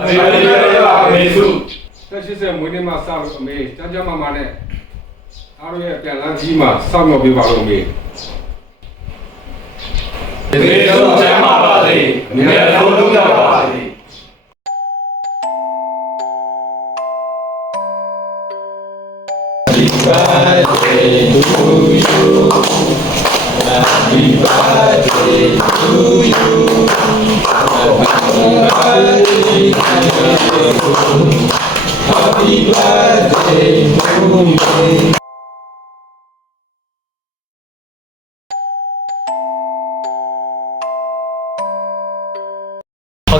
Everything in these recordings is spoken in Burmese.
အမေရရအမေစုတက်ရှိစက်မွေးနေ့မှာစလို့အမေကြကြမမနဲ့အားရရဲ့ပြန်လန်းကြီးမှာစောင့်မျှော်ပေးပါလို့အမေအမေစုချမ်းပါပါစေအမေဆုံးလုံးရပါစေဟုတ်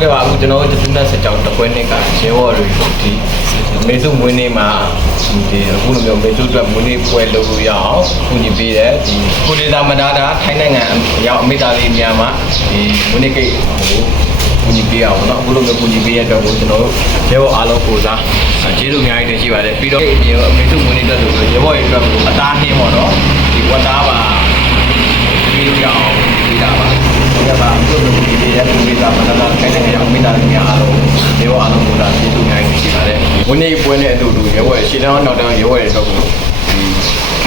ကဲ့ပါအခုကျွန်တော်တို့တူနတ်စကြောင်တစ်ခွဲနှစ်ကရဲဘော်တွေဒီမေစုမွေးနေ့မှာဒီအခုလိုမျိုးမေစုအတွက်မွေးနေ့ပွဲလုပ်လို့ရအောင်ကူညီပေးတယ်ဒီကိုဒေတာမဒါတာထိုင်းနိုင်ငံရောက်အမေတာလေးများမှာဒီမွေးနေ့ကိတ်ဟို ကူညီပေးရအောင်နော်အခုလိုမျိုးကူညီပေးရတဲ့အတွက်ကိုကျွန်တော်တို့ရဲဘော်အားလုံးကိုစားကျေးဇူးအများကြီးတင်ရှိပါတယ်ပြီးတော့အမေတို့မွေးနေတဲ့လူတွေရဲဘော်ရဲ့အတွက်ကိုအသားနှင်းပေါ့နော်ဒီဝတ်သားပါပြီးတော့ပြီးတာပါရပါအခုလိုမျိုးဒီရက်ပြီးတာမနက်ကခိုင်နေအောင်မိသားစုများအားလုံးရဲဘော်အားလုံးကိုစားကျေးဇူးအများကြီးတင်ရှိပါတယ်ဝင်းနေပွဲနဲ့အတူတူရဲဘော်ရဲ့ရှေ့တန်းနောက်တန်းရဲဘော်ရဲ့အတွက်ကို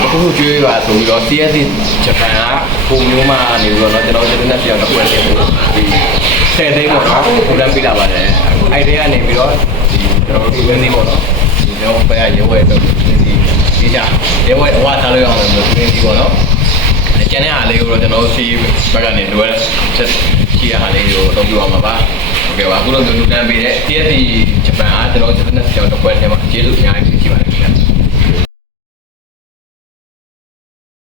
အခုကျွေးပါဆိုပြီးတော့ CSC ဂျပန်ကပုံမျိုးမှနေပြီးတော့ကျွန်တော်တို့နဲ့ပြောင်းတော့ပွဲနေတယ်ဒီ ဆယ်သိန်းပေါ့နော်ပူရန်ပြလာပါတယ်။အဲ့ဒီကနေပြီးတော့ဒီကျွန်တော်တို့ဝင်းနေပေါ့နော်ဒီတော့ပဲရဲဝဲတော့ဒီဒီကြရဲဝဲအဝထားလို့ရအောင်လို့ဝင်းဒီပေါ့နော်ကျန်တဲ့အားလေးကိုတော့ကျွန်တော်တို့စီးဘက်ကနေလိုရချက်ရှိရဟာလေးကိုတော့ပြောရမှာပါဟုတ်ကဲ့ပါအခုတော့လူတန်းပေးတဲ့ TSC ဂျပန်အားကျွန်တော်တို့နဲ့ကြောင်တော့ပွဲထဲမှာကျေးဇူးအများကြီးရှိပါတယ်ခင်ဗျာ